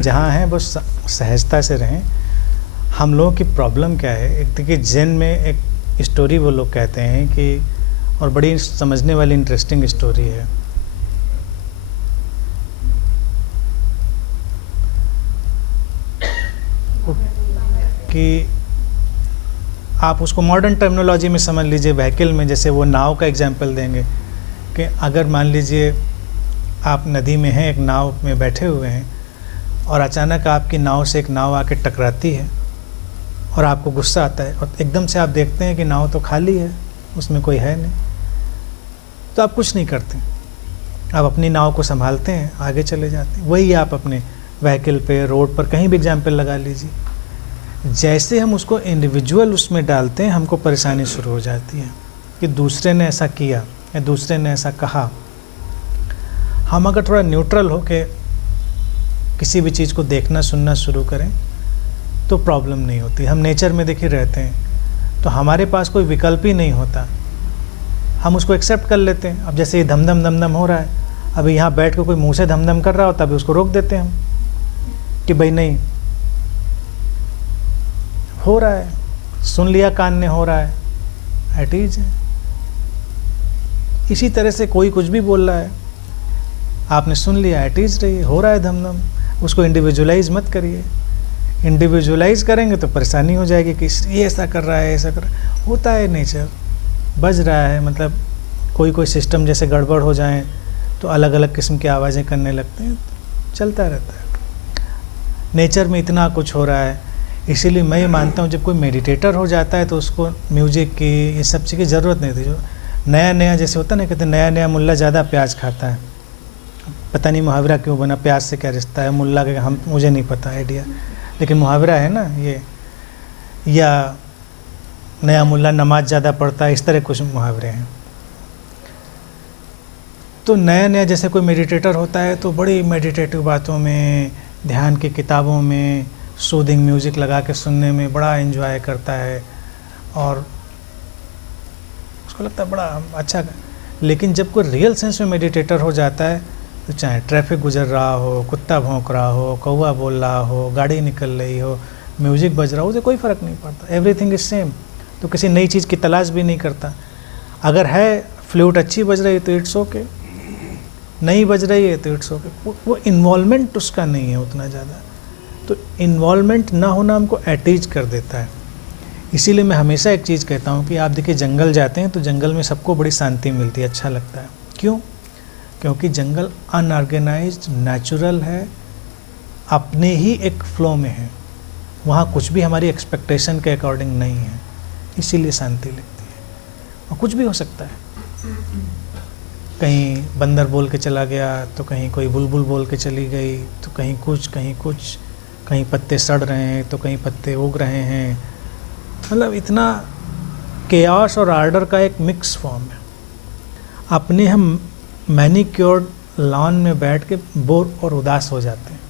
हम जहाँ हैं बस सहजता से रहें। हम लोगों की प्रॉब्लम क्या है, एक देखिए जैन में एक स्टोरी वो लोग कहते हैं कि, और बड़ी समझने वाली इंटरेस्टिंग स्टोरी है। कि आप उसको मॉडर्न टर्मिनोलॉजी में समझ लीजिए, व्हीकल में जैसे वो नाव का एग्जांपल देंगे कि अगर मान लीजिए आप नदी में हैं, एक नाव में बैठे हुए हैं और अचानक आपकी नाव से एक नाव आके टकराती है और आपको गुस्सा आता है और एकदम से आप देखते हैं कि नाव तो खाली है, उसमें कोई है नहीं, तो आप कुछ नहीं करते, आप अपनी नाव को संभालते हैं, आगे चले जाते हैं। वही आप अपने व्हीकल पे, रोड पर, कहीं भी एग्जाम्पल लगा लीजिए। जैसे हम उसको इंडिविजुअल उसमें डालते हैं, हमको परेशानी शुरू हो जाती है कि दूसरे ने ऐसा किया या दूसरे ने ऐसा कहा। हम अगर थोड़ा न्यूट्रल हो के किसी भी चीज़ को देखना सुनना शुरू करें तो प्रॉब्लम नहीं होती। हम नेचर में देखिए रहते हैं तो हमारे पास कोई विकल्प ही नहीं होता, हम उसको एक्सेप्ट कर लेते हैं। अब जैसे ये धमधम धमधम हो रहा है, अभी यहाँ बैठ के कोई मुँह से धमधम कर रहा हो तभी उसको रोक देते हैं हम कि भाई नहीं हो रहा है, सुन लिया कान ने, हो रहा है, एटीज है। इसी तरह से कोई कुछ भी बोल रहा है, आपने सुन लिया, एटीज रही, हो रहा है धमधम। उसको इंडिविजुअलाइज मत करिए। इंडिविजुअलाइज करेंगे तो परेशानी हो जाएगी कि ये ऐसा कर रहा है, ऐसा कर रहा है। होता है, नेचर बज रहा है, मतलब कोई सिस्टम जैसे गड़बड़ हो जाए तो अलग अलग किस्म की आवाज़ें करने लगते हैं, चलता रहता है। नेचर में इतना कुछ हो रहा है, इसीलिए मैं ये मानता हूँ जब कोई मेडिटेटर हो जाता है तो उसको म्यूजिक की, ये सब चीज़ की ज़रूरत नहीं थी। जो नया नया जैसे होता है ना, कहते हैं नया नया मुल्ला ज़्यादा प्याज खाता है। पता नहीं मुहावरा क्यों बना, प्याज से क्या रिश्ता है मुल्ला के, हम मुझे नहीं पता आइडिया, लेकिन मुहावरा है ना ये। या नया मुल्ला नमाज ज़्यादा पढ़ता है, इस तरह कुछ मुहावरे हैं। तो नया नया जैसे कोई मेडिटेटर होता है तो बड़ी मेडिटेटिव बातों में, ध्यान की किताबों में, सूदिंग म्यूज़िक लगा के सुनने में बड़ा एंजॉय करता है और उसको लगता है बड़ा अच्छा। लेकिन जब कोई रियल सेंस में मेडिटेटर हो जाता है तो चाहे ट्रैफिक गुजर रहा हो, कुत्ता भौंक रहा हो, कौवा बोल रहा हो, गाड़ी निकल रही हो, म्यूज़िक बज रहा हो, उसे कोई फ़र्क नहीं पड़ता, एवरीथिंग इज़ सेम। तो किसी नई चीज़ की तलाश भी नहीं करता। अगर है फ्लूट अच्छी बज रही है तो इट्स ओके, नहीं बज रही है तो इट्स ओके। वो इन्वॉल्वमेंट उसका नहीं है उतना ज़्यादा। तो इन्वॉल्वमेंट ना होना हमको एटीज कर देता है। इसीलिए मैं हमेशा एक चीज़ कहता हूँ कि आप देखिए जंगल जाते हैं तो जंगल में सबको बड़ी शांति मिलती है, अच्छा लगता है। क्यों? क्योंकि जंगल अनऑर्गेनाइज्ड, नेचुरल है, अपने ही एक फ्लो में है, वहाँ कुछ भी हमारी एक्सपेक्टेशन के अकॉर्डिंग नहीं है, इसीलिए शांति लगती है। और कुछ भी हो सकता है, कहीं बंदर बोल के चला गया तो कहीं कोई बुलबुल बोल के चली गई, तो कहीं कुछ कहीं पत्ते सड़ रहे हैं तो कहीं पत्ते उग रहे हैं। मतलब इतना केओस और आर्डर का एक मिक्स फॉर्म है। अपने हम मैनिक्योर्ड लॉन में बैठ के बोर और उदास हो जाते हैं,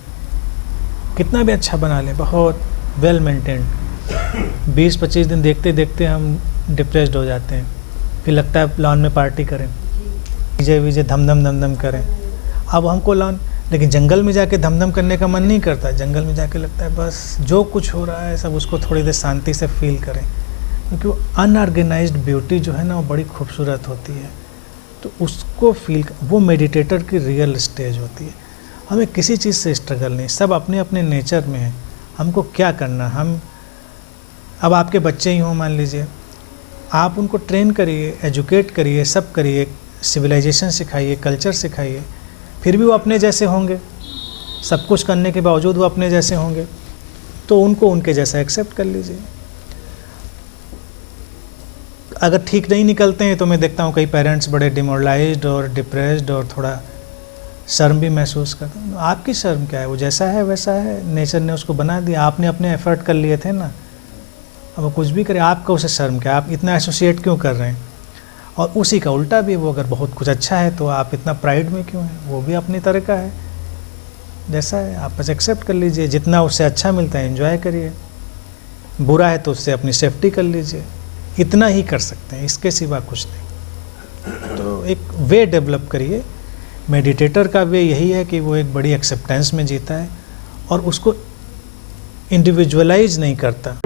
कितना भी अच्छा बना लें, बहुत वेल मेंटेन्ड, 20-25 दिन देखते देखते हम डिप्रेस्ड हो जाते हैं। फिर लगता है लॉन में पार्टी करें, डीजे धमधम धमधम करें। अब हमको लॉन, लेकिन जंगल में जाके धमधम करने का मन नहीं करता। जंगल में जाके लगता है बस जो कुछ हो रहा है सब उसको थोड़ी देर शांति से फील करें, क्योंकि वो अनऑर्गेनाइज्ड ब्यूटी जो है ना वो बड़ी खूबसूरत होती है। तो उसको फील, वो मेडिटेटर की रियल स्टेज होती है। हमें किसी चीज़ से स्ट्रगल नहीं, सब अपने अपने नेचर में है। हमको क्या करना, हम अब आपके बच्चे ही हों मान लीजिए, आप उनको ट्रेन करिए, एजुकेट करिए, सब करिए, सिविलाइजेशन सिखाइए, कल्चर सिखाइए, फिर भी वो अपने जैसे होंगे। सब कुछ करने के बावजूद वो अपने जैसे होंगे, तो उनको उनके जैसा एक्सेप्ट कर लीजिए। अगर ठीक नहीं निकलते हैं तो मैं देखता हूँ कई पेरेंट्स बड़े डिमोरलाइज्ड और डिप्रेस्ड और थोड़ा शर्म भी महसूस करते हैं। आपकी शर्म क्या है, वो जैसा है वैसा है, नेचर ने उसको बना दिया, आपने अपने एफर्ट कर लिए थे ना। अब वो कुछ भी करे, आपका उसे शर्म क्या, आप इतना एसोसिएट क्यों कर रहे हैं? और उसी का उल्टा भी, वो अगर बहुत कुछ अच्छा है तो आप इतना प्राइड में क्यों हैं? वो भी अपनी तरह का है, जैसा है आप बस एक्सेप्ट कर लीजिए। जितना उससे अच्छा मिलता है एंजॉय करिए, बुरा है तो उससे अपनी सेफ्टी कर लीजिए। इतना ही कर सकते हैं, इसके सिवा कुछ नहीं। तो एक वे डेवलप करिए। मेडिटेटर का वे यही है कि वो एक बड़ी एक्सेप्टेंस में जीता है और उसको इंडिविजुअलाइज नहीं करता।